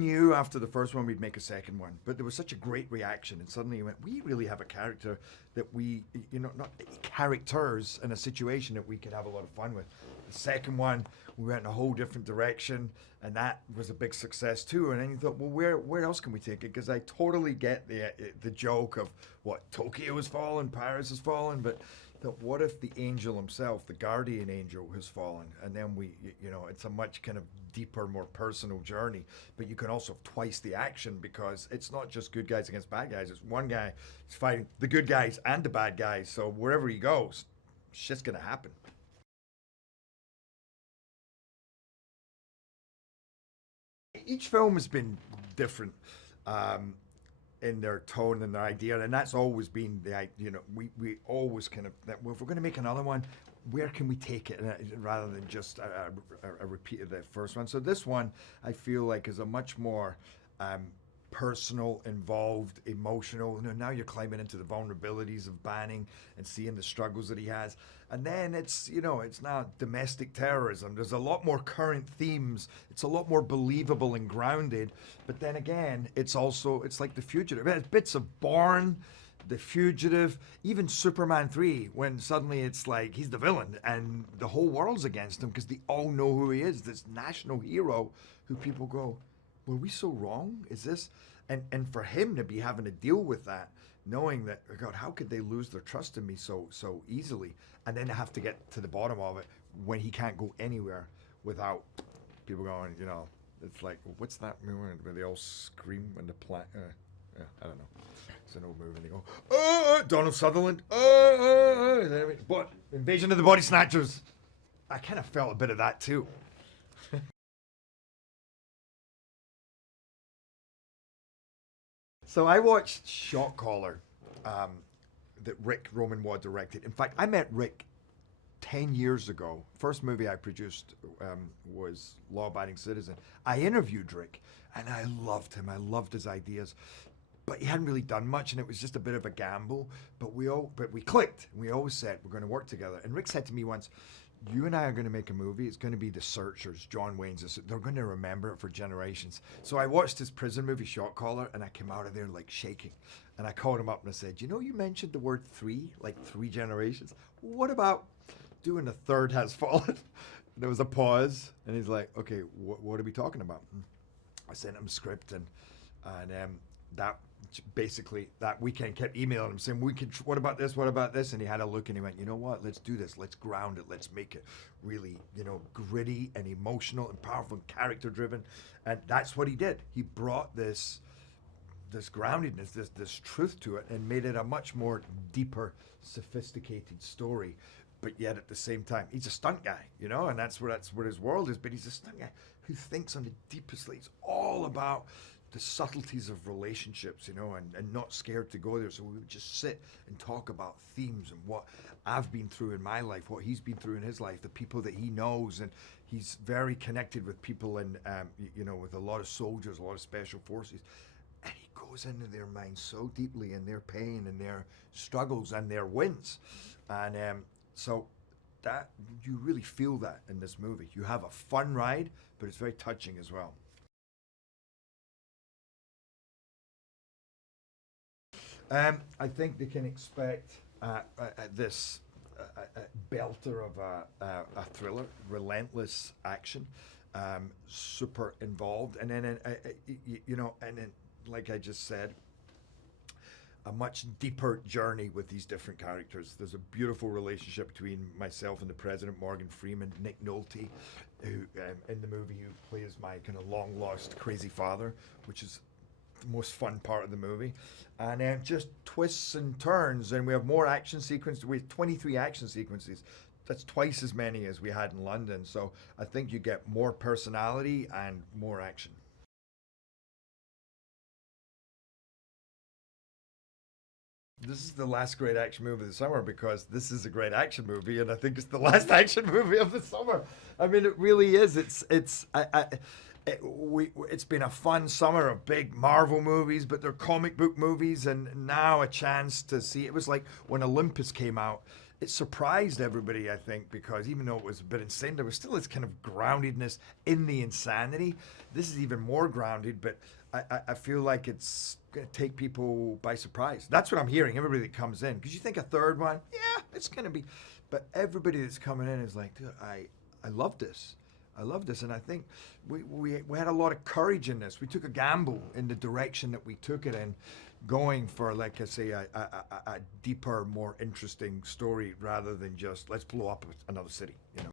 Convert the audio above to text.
Knew after the first one we'd make a second one, but there was such a great reaction, and suddenly you went, we really have a character that we, not characters in a situation that we could have a lot of fun with. The second one, we went in a whole different direction, and that was a big success too. And then you thought, well, where else can we take it? Because I totally get the joke of what Tokyo has fallen, Paris has fallen, but that what if the angel himself, the guardian angel, has fallen, and then it's a much kind of deeper, more personal journey. But you can also have twice the action, because it's not just good guys against bad guys. It's one guy is fighting the good guys and the bad guys. So wherever he goes, shit's gonna happen. Each film has been different. In their tone and their idea, and that's always been we always kind of that, well, if we're going to make another one, where can we take it, rather than just a repeat of the first one. So this one, I feel like, is a much more personal, involved, emotional. Now you're climbing into the vulnerabilities of Banning and seeing the struggles that he has. And then it's now domestic terrorism. There's a lot more current themes. It's a lot more believable and grounded. But then again, it's like The Fugitive. It has bits of Bourne, The Fugitive, even Superman 3, when suddenly it's like he's the villain and the whole world's against him because they all know who he is, this national hero who people go, were we so wrong? Is this? And for him to be having to deal with that, knowing that, oh God, how could they lose their trust in me so easily? And then have to get to the bottom of it when he can't go anywhere without people going, it's like, what's that movie where they all scream when the I don't know. It's an old movie and they go, Donald Sutherland, but Invasion of the Body Snatchers. I kind of felt a bit of that too. So I watched Shot Caller, that Ric Roman Waugh directed. In fact, I met Ric 10 years ago. First movie I produced was Law Abiding Citizen. I interviewed Ric, and I loved him. I loved his ideas. But he hadn't really done much, and it was just a bit of a gamble. But we clicked. We always said we're going to work together. And Ric said to me once, you and I are going to make a movie. It's going to be The Searchers, John Wayne's. They're going to remember it for generations. So I watched his prison movie, Shot Caller, and I came out of there like shaking. And I called him up and I said, you mentioned the word three, like 3 generations. What about doing The Third Has Fallen? There was a pause, and he's like, okay, what are we talking about? I sent him a script, and that basically that weekend kept emailing him saying, what about this, and he had a look and he went, you know what, let's do this, let's ground it, let's make it really gritty and emotional and powerful and character driven. And that's what he did. He brought this groundedness, this truth to it, and made it a much more deeper, sophisticated story. But yet at the same time, he's a stunt guy, and that's what his world is. But he's a stunt guy who thinks on the deepest level. It's all about the subtleties of relationships, and not scared to go there. So we would just sit and talk about themes and what I've been through in my life, what he's been through in his life, the people that he knows, and he's very connected with people and with a lot of soldiers, a lot of special forces, and he goes into their minds so deeply, and their pain and their struggles and their wins, and so that you really feel that in this movie. You have a fun ride, but it's very touching as well. I think they can expect this belter of a thriller, relentless action, super involved, and then and then, like I just said, a much deeper journey with these different characters. There's a beautiful relationship between myself and the president, Morgan Freeman, Nick Nolte, who in the movie who plays my kind of long lost crazy father, which is the most fun part of the movie, and just twists and turns, and we have more action sequences. We have 23 action sequences. That's twice as many as we had in London. So I think you get more personality and more action. This is the last great action movie of the summer, because this is a great action movie, and I think it's the last action movie of the summer. I mean, it really is. It's been a fun summer of big Marvel movies, but they're comic book movies, and now a chance to see. It was like when Olympus came out, it surprised everybody, I think, because even though it was a bit insane, there was still this kind of groundedness in the insanity. This is even more grounded, but I feel like it's going to take people by surprise. That's what I'm hearing, everybody that comes in. Because you think a third one, yeah, it's going to be... But everybody that's coming in is like, dude, I love this. I love this. And I think we had a lot of courage in this. We took a gamble in the direction that we took it in, going for, like I say, a deeper, more interesting story rather than just let's blow up another city, you know.